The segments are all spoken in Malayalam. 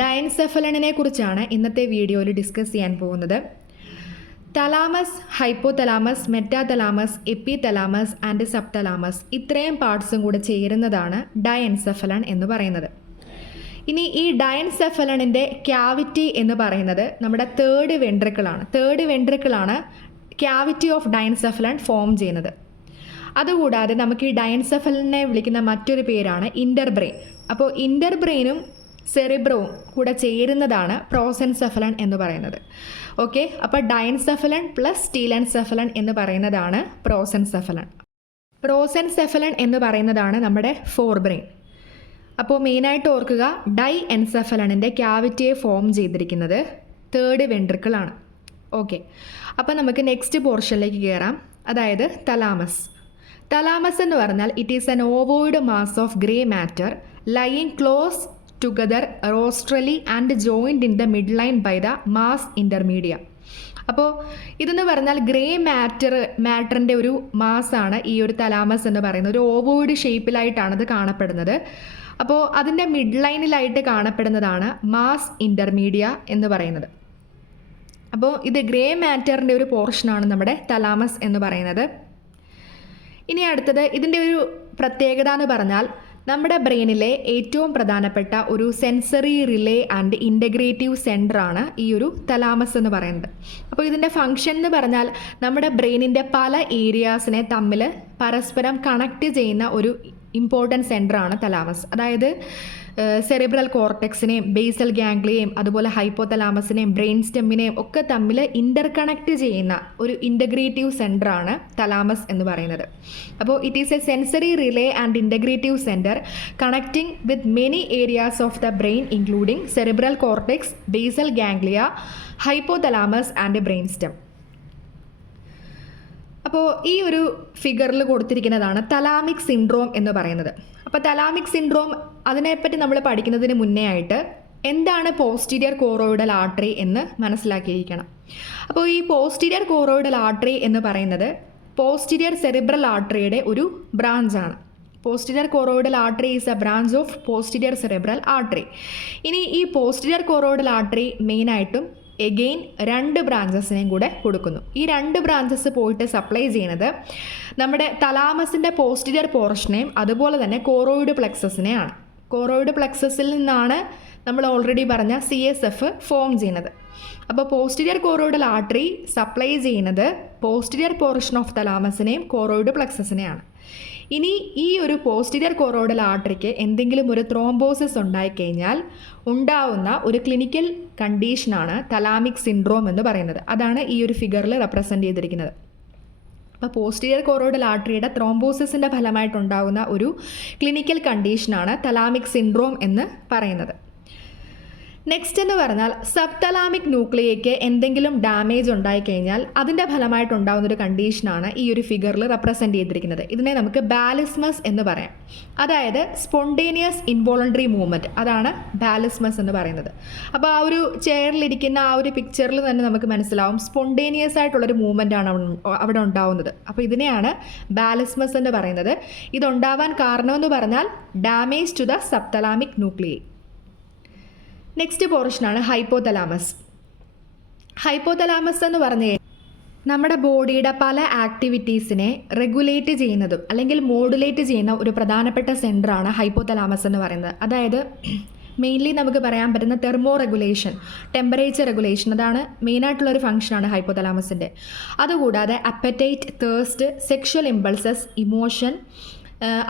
ഡയൻസെഫലണിനെ കുറിച്ചാണ് ഇന്നത്തെ വീഡിയോയിൽ ഡിസ്കസ് ചെയ്യാൻ പോകുന്നത്. തലാമസ്, ഹൈപ്പോതലാമസ്, മെറ്റാതലാമസ്, എപ്പിതലാമസ് ആൻഡ് സബ്തലാമസ് ഇത്രയും പാർട്സും കൂടെ ചേരുന്നതാണ് ഡയൻസെഫലൺ എന്ന് പറയുന്നത്. ഇനി ഈ ഡയൻസെഫലണിൻ്റെ ക്യാവിറ്റി എന്ന് പറയുന്നത് നമ്മുടെ തേർഡ് വെൻട്രിക്കിളാണ് ക്യാവിറ്റി ഓഫ് ഡയൻസെഫലൺ ഫോം ചെയ്യുന്നത്. അതുകൂടാതെ നമുക്ക് ഈ ഡയൻസെഫലണിനെ വിളിക്കുന്ന മറ്റൊരു പേരാണ് ഇൻ്റർബ്രെയിൻ. അപ്പോൾ ഇൻ്റർബ്രെയിനും സെറിബ്രവും കൂടെ ചേരുന്നതാണ് പ്രോസെൻസെഫലൺ എന്ന് പറയുന്നത്. ഓക്കെ, അപ്പോൾ ഡയൻസെഫലൺ പ്ലസ് സ്റ്റീലൻസെഫലൺ എന്ന് പറയുന്നതാണ് പ്രോസെൻസെഫലൺ. പ്രോസെൻസെഫലൺ എന്ന് പറയുന്നതാണ് നമ്മുടെ ഫോർ ബ്രെയിൻ. അപ്പോൾ മെയിനായിട്ട് ഓർക്കുക, ഡൈ എൻസെഫലണിൻ്റെ ക്യാവിറ്റിയെ ഫോം ചെയ്തിരിക്കുന്നത് തേർഡ് വെൻട്രിക്കിളാണ്. ഓക്കെ, അപ്പോൾ നമുക്ക് നെക്സ്റ്റ് പോർഷനിലേക്ക് കയറാം, അതായത് തലാമസ്. തലാമസ് എന്ന് പറഞ്ഞാൽ it is an ovoid mass of grey matter lying close together rostrally and joined in the mid line by the massa intermedia. അപ്പോൾ ഇതെന്ന് പറഞ്ഞാൽ ഗ്രേ മാറ്ററിൻ്റെ ഒരു മാസാണ് ഈ ഒരു തലാമസ് എന്ന് പറയുന്നത്. ഒരു ഓവോയിഡ് ഷേപ്പിലായിട്ടാണ് ഇത് കാണപ്പെടുന്നത്. അപ്പോൾ അതിൻ്റെ മിഡ് ലൈനിലായിട്ട് കാണപ്പെടുന്നതാണ് മാസ് ഇൻ്റർമീഡിയ എന്ന് പറയുന്നത്. അപ്പോൾ ഇത് ഗ്രേ മാറ്ററിൻ്റെ ഒരു പോർഷനാണ് നമ്മുടെ തലാമസ് എന്ന് പറയുന്നത്. ഇനി അടുത്തത്, ഇതിൻ്റെ ഒരു പ്രത്യേകത എന്ന് പറഞ്ഞാൽ നമ്മുടെ ബ്രെയിനിലെ ഏറ്റവും പ്രധാനപ്പെട്ട ഒരു സെൻസറി റിലേ ആൻഡ് ഇൻ്റഗ്രേറ്റീവ് സെൻ്ററാണ് ഈ ഒരു തലാമസ് എന്ന് പറയുന്നത്. അപ്പോൾ ഇതിൻ്റെ ഫങ്ഷൻ എന്ന് പറഞ്ഞാൽ നമ്മുടെ ബ്രെയിനിൻ്റെ പല ഏരിയാസിനെ തമ്മിൽ പരസ്പരം കണക്റ്റ് ചെയ്യുന്ന ഒരു ഇമ്പോർട്ടൻറ്റ് സെൻ്ററാണ് തലാമസ്. അതായത് സെറിബ്രൽ കോർട്ടെക്സിനെയും ബേസൽ ഗാംഗ്ലിയെയും അതുപോലെ ഹൈപ്പോതലാമസിനെയും ബ്രെയിൻ സ്റ്റെമ്മിനെയും ഒക്കെ തമ്മിൽ ഇൻ്റർകണക്റ്റ് ചെയ്യുന്ന ഒരു ഇൻ്റഗ്രേറ്റീവ് സെൻ്ററാണ് തലാമസ് എന്ന് പറയുന്നത്. അപ്പോൾ it is a sensory relay and integrative centre connecting with many areas of the brain including cerebral cortex, basal ganglia, hypothalamus and brain stem. അപ്പോൾ ഈ ഒരു ഫിഗറിൽ കൊടുത്തിരിക്കുന്നതാണ് തലാമിക് സിൻഡ്രോം എന്ന് പറയുന്നത്. അപ്പോൾ തലാമിക് സിൻഡ്രോം, അതിനെപ്പറ്റി നമ്മൾ പഠിക്കുന്നതിന് മുന്നേ ആയിട്ട് എന്താണ് പോസ്റ്റീരിയർ കോറോയിഡൽ ആർട്ടറി എന്ന് മനസ്സിലാക്കിയിരിക്കണം. അപ്പോൾ ഈ പോസ്റ്റീരിയർ കോറോയിഡൽ ആർട്ടറി എന്ന് പറയുന്നത് പോസ്റ്റീരിയർ സെറിബ്രൽ ആർട്ടറിയുടെ ഒരു ബ്രാഞ്ചാണ്. Posterior choroidal artery is a branch of posterior cerebral artery. ഇനി ഈ പോസ്റ്റീരിയർ കോറോയിഡൽ ആർട്ടറി മെയിനായിട്ടും എഗെയിൻ രണ്ട് ബ്രാഞ്ചസിനെയും കൂടെ കൊടുക്കുന്നു. ഈ രണ്ട് ബ്രാഞ്ചസ് പോയിട്ട് സപ്ലൈ ചെയ്യുന്നത് നമ്മുടെ തലാമസിൻ്റെ പോസ്റ്റീരിയർ പോർഷനെയും അതുപോലെ തന്നെ കോറോയിഡ് പ്ലെക്സസിനെയാണ്. കോറോയിഡ് പ്ലെക്സസിൽ നിന്നാണ് നമ്മൾ ഓൾറെഡി പറഞ്ഞ CSF ഫോം ചെയ്യുന്നത്. അപ്പോൾ പോസ്റ്റീരിയർ കോറോയിഡൽ ആർട്ടറി സപ്ലൈ ചെയ്യുന്നത് പോസ്റ്റീരിയർ പോർഷൻ ഓഫ് തലാമസിനെയും കോറോയിഡ് പ്ലെക്സസിനെയാണ്. ഇനി ഈ ഒരു പോസ്റ്റീരിയർ കോറോയിഡൽ ആർട്ടറിക്ക് എന്തെങ്കിലും ഒരു ത്രോംബോസിസ് ഉണ്ടായിക്കഴിഞ്ഞാൽ ഉണ്ടാവുന്ന ഒരു ക്ലിനിക്കൽ കണ്ടീഷനാണ് തലാമിക് സിൻഡ്രോം എന്ന് പറയുന്നത്. അതാണ് ഈ ഒരു ഫിഗറിൽ റെപ്രസെൻ്റ് ചെയ്തിരിക്കുന്നത്. അപ്പോൾ പോസ്റ്റീരിയർ കോറോയിഡൽ ആർട്ടറിയുടെ ത്രോംബോസിസിൻ്റെ ഫലമായിട്ടുണ്ടാകുന്ന ഒരു ക്ലിനിക്കൽ കണ്ടീഷനാണ് തലാമിക് സിൻഡ്രോം എന്ന് പറയുന്നത്. നെക്സ്റ്റ് എന്ന് പറഞ്ഞാൽ സബ് തലാമിക് ന്യൂക്ലിയയ്ക്ക് എന്തെങ്കിലും ഡാമേജ് ഉണ്ടായിക്കഴിഞ്ഞാൽ അതിൻ്റെ ഫലമായിട്ടുണ്ടാകുന്നൊരു കണ്ടീഷനാണ് ഈ ഒരു ഫിഗറിൽ റെപ്രസെൻ്റ് ചെയ്തിരിക്കുന്നത്. ഇതിനെ നമുക്ക് ബാലിസ്മസ് എന്ന് പറയാം. അതായത് സ്പോണ്ടേനിയസ് ഇൻവോളണ്ടറി മൂവ്മെൻറ്റ്, അതാണ് ബാലിസ്മസ് എന്ന് പറയുന്നത്. അപ്പോൾ ആ ഒരു ചെയറിലിരിക്കുന്ന ആ ഒരു പിക്ചറിൽ തന്നെ നമുക്ക് മനസ്സിലാവും സ്പോണ്ടേനിയസ് ആയിട്ടുള്ളൊരു മൂവ്മെൻറ്റാണ് അവിടെ ഉണ്ടാവുന്നത്. അപ്പോൾ ഇതിനെയാണ് ബാലിസ്മസ് എന്ന് പറയുന്നത്. ഇതുണ്ടാവാൻ കാരണമെന്ന് പറഞ്ഞാൽ damage to the sub thalamic nuclei. Next പോർഷനാണ് ഹൈപ്പോതലാമസ്. ഹൈപ്പോതലാമസ് എന്ന് പറഞ്ഞ് നമ്മുടെ ബോഡിയുടെ പല ആക്ടിവിറ്റീസിനെ റെഗുലേറ്റ് ചെയ്യുന്നതും അല്ലെങ്കിൽ മോഡുലേറ്റ് ചെയ്യുന്ന ഒരു പ്രധാനപ്പെട്ട സെൻറ്ററാണ് ഹൈപ്പോതലാമസ് എന്ന് പറയുന്നത്. അതായത് മെയിൻലി നമുക്ക് പറയാൻ പറ്റുന്ന തെർമോ റെഗുലേഷൻ, ടെമ്പറേച്ചർ റെഗുലേഷൻ, അതാണ് മെയിനായിട്ടുള്ളൊരു ഫംഗ്ഷനാണ് ഹൈപ്പോതലാമസിൻ്റെ. അതുകൂടാതെ apatite, thirst, sexual impulses, emotion,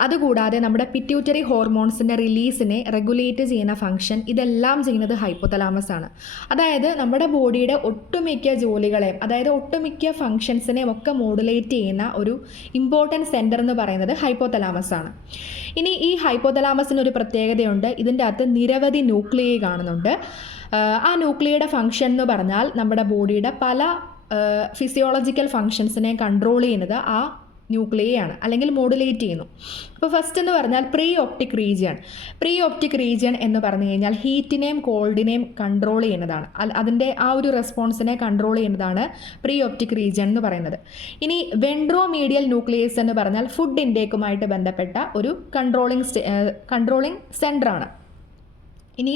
അതുകൂടാതെ നമ്മുടെ പിറ്റ്യൂട്ടറി ഹോർമോൺസിൻ്റെ റിലീസിനെ റെഗുലേറ്റ് ചെയ്യുന്ന ഫംഗ്ഷൻ, ഇതെല്ലാം ചെയ്യുന്നത് ഹൈപ്പോതലാമസ് ആണ്. അതായത് നമ്മുടെ ബോഡിയുടെ ഒട്ടുമിക്ക ജോലികളെയും, അതായത് ഒട്ടുമിക്ക ഫംഗ്ഷൻസിനെയും ഒക്കെ മോഡുലേറ്റ് ചെയ്യുന്ന ഒരു ഇമ്പോർട്ടൻറ്റ് സെൻറ്റർ എന്ന് പറയുന്നത് ഹൈപ്പോതലാമസ് ആണ്. ഇനി ഈ ഹൈപ്പോതലാമസിനൊരു പ്രത്യേകതയുണ്ട്. ഇതിൻ്റെ അകത്ത് നിരവധി ന്യൂക്ലിയൈ കാണുന്നുണ്ട്. ആ ന്യൂക്ലിയയുടെ ഫംഗ്ഷൻ എന്ന് പറഞ്ഞാൽ നമ്മുടെ ബോഡിയുടെ പല ഫിസിയോളജിക്കൽ ഫംഗ്ഷൻസിനെ കൺട്രോൾ ചെയ്യുന്നത് ആ ന്യൂക്ലിയയാണ് അല്ലെങ്കിൽ മോഡുലേറ്റ് ചെയ്യുന്നു. അപ്പോൾ ഫസ്റ്റ് എന്ന് പറഞ്ഞാൽ പ്രീ ഒപ്റ്റിക് റീജിയൺ എന്ന് പറഞ്ഞു കഴിഞ്ഞാൽ ഹീറ്റിനെയും കോൾഡിനെയും കൺട്രോൾ ചെയ്യുന്നതാണ്. അതിൻ്റെ ആ ഒരു റെസ്പോൺസിനെ കൺട്രോൾ ചെയ്യുന്നതാണ് പ്രീ ഒപ്റ്റിക് റീജിയൺ എന്ന് പറയുന്നത്. ഇനി വെൻട്രോമീഡിയൽ ന്യൂക്ലിയസ് എന്ന് പറഞ്ഞാൽ ഫുഡ് ഇൻടേക്കുമായിട്ട് ബന്ധപ്പെട്ട ഒരു കൺട്രോളിംഗ് സെൻ്ററാണ്. ഇനി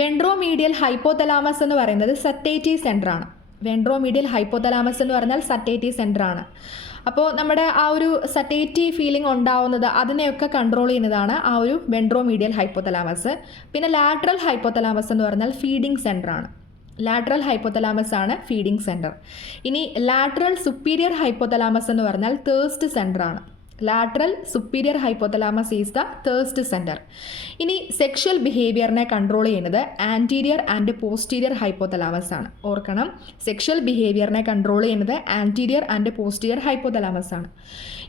വെൻട്രോമീഡിയൽ ഹൈപ്പോതലാമസ് എന്ന് പറയുന്നത് സറ്റേറ്റി സെൻറ്ററാണ്. വെൻട്രോമീഡിയൽ ഹൈപ്പോതലാമസ് എന്ന് പറഞ്ഞാൽ സറ്റേറ്റി സെൻറ്ററാണ്. അപ്പോൾ നമ്മുടെ ആ ഒരു സറ്റേറ്റി ഫീലിംഗ് ഉണ്ടാവുന്നത് അതിനെയൊക്കെ കൺട്രോൾ ചെയ്യുന്നതാണ് ആ ഒരു വെൻട്രോമീഡിയൽ ഹൈപ്പോതലാമസ്. പിന്നെ ലാറ്ററൽ ഹൈപ്പോതലാമസ് എന്ന് പറഞ്ഞാൽ ഫീഡിംഗ് സെൻറ്ററാണ്. ലാറ്ററൽ ഹൈപ്പോതലാമസ് ആണ് ഫീഡിംഗ് സെൻറ്റർ. ഇനി ലാറ്ററൽ സുപ്പീരിയർ ഹൈപ്പോതലാമസ് എന്ന് പറഞ്ഞാൽ തേഴ്സ്റ്റ് സെൻറ്ററാണ്. Lateral superior hypothalamus is the thirst centre. ഇനി സെക്ഷൽ ബിഹേവിയറിനെ കൺട്രോൾ ചെയ്യുന്നത് ആൻറ്റീരിയർ ആൻഡ് പോസ്റ്റീരിയർ ഹൈപ്പോതലാമസ് ആണ്. ഓർക്കണം, സെക്ഷൽ ബിഹേവിയറിനെ കൺട്രോൾ ചെയ്യുന്നത് ആൻറ്റീരിയർ ആൻഡ് പോസ്റ്റീരിയർ ഹൈപ്പോതലാമസ് ആണ്.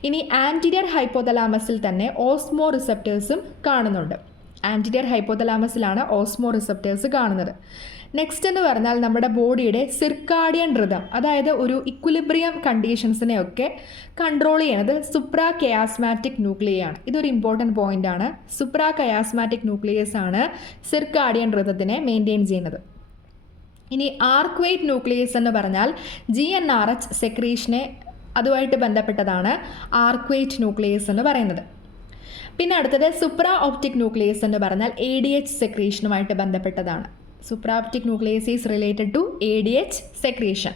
ഇനി ആൻറ്റീരിയർ ഹൈപ്പോതലാമസിൽ തന്നെ ഓസ്മോ റിസപ്റ്റേഴ്സും കാണുന്നുണ്ട്. ആൻറ്റീരിയർ ഹൈപ്പോതലാമസിലാണ് ഓസ്മോ റിസപ്റ്റേഴ്സ് കാണുന്നത്. നെക്സ്റ്റ് എന്ന് പറഞ്ഞാൽ നമ്മുടെ ബോഡിയുടെ സിർക്കാഡിയൻ റിതം, അതായത് ഒരു ഇക്വിലിബ്രിയം കണ്ടീഷൻസിനെയൊക്കെ കൺട്രോൾ ചെയ്യുന്നത് സുപ്രാ കയാസ്മാറ്റിക് ന്യൂക്ലിയ ആണ്. ഇതൊരു ഇമ്പോർട്ടൻറ്റ് പോയിൻ്റ് ആണ്. സുപ്രാ കയാസ്മാറ്റിക് ന്യൂക്ലിയസ് ആണ് സിർക്കാഡിയൻ റിതത്തിനെ മെയിൻറ്റെയിൻ ചെയ്യുന്നത്. ഇനി ആർക്വൈറ്റ് ന്യൂക്ലിയസ് എന്ന് പറഞ്ഞാൽ GnRH സെക്രീഷനെ അതുമായിട്ട് ബന്ധപ്പെട്ടതാണ് ആർക്വൈറ്റ് ന്യൂക്ലിയസ് എന്ന് പറയുന്നത്. പിന്നെ അടുത്തത് സുപ്രാ ഓപ്റ്റിക് ന്യൂക്ലിയസ് എന്ന് പറഞ്ഞാൽ ADH സെക്രീഷനുമായിട്ട് ബന്ധപ്പെട്ടതാണ്. Supraoptic nucleus is related to ADH secretion.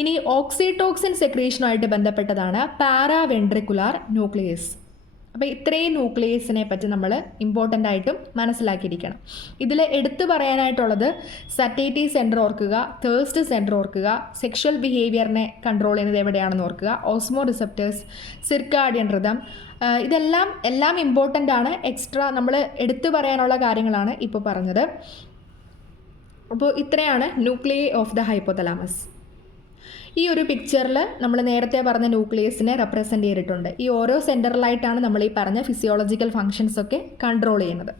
ഇനി ഓക്സിറ്റോക്സിൻ സെക്രീഷനുമായിട്ട് ബന്ധപ്പെട്ടതാണ് പാരാവെൻട്രിക്കുലാർ ന്യൂക്ലിയസ്. അപ്പോൾ ഇത്രയും ന്യൂക്ലിയസിനെ പറ്റി നമ്മൾ ഇമ്പോർട്ടൻ്റ് ആയിട്ടും മനസ്സിലാക്കിയിരിക്കണം. ഇതിൽ എടുത്തു പറയാനായിട്ടുള്ളത് സറ്റേറ്റി സെൻറ്റർ ഓർക്കുക, തേഴ്സ്റ്റ് സെൻറ്റർ ഓർക്കുക, സെക്ഷൽ ബിഹേവിയറിനെ കൺട്രോൾ ചെയ്യുന്നത് എവിടെയാണെന്ന് ഓർക്കുക, ഓസ്മോ റിസപ്റ്റേഴ്സ്, സിർക്കാഡിയൻ റിതം, എല്ലാം ഇമ്പോർട്ടൻ്റ് ആണ്. എക്സ്ട്രാ നമ്മൾ എടുത്തു പറയാനുള്ള കാര്യങ്ങളാണ് ഇപ്പോൾ പറഞ്ഞത്. അപ്പോൾ ഇത്രയാണ് ന്യൂക്ലിയൈ ഓഫ് ദ ഹൈപ്പോതലാമസ്. ഈ ഒരു പിക്ചറിൽ നമ്മൾ നേരത്തെ പറഞ്ഞ ന്യൂക്ലിയസിനെ റെപ്രസെൻ്റ് ചെയ്തിട്ടുണ്ട്. ഈ ഓരോ സെൻറ്ററിലായിട്ടാണ് നമ്മൾ ഈ പറഞ്ഞ ഫിസിയോളജിക്കൽ ഫങ്ഷൻസ് ഒക്കെ കൺട്രോൾ ചെയ്യുന്നത്.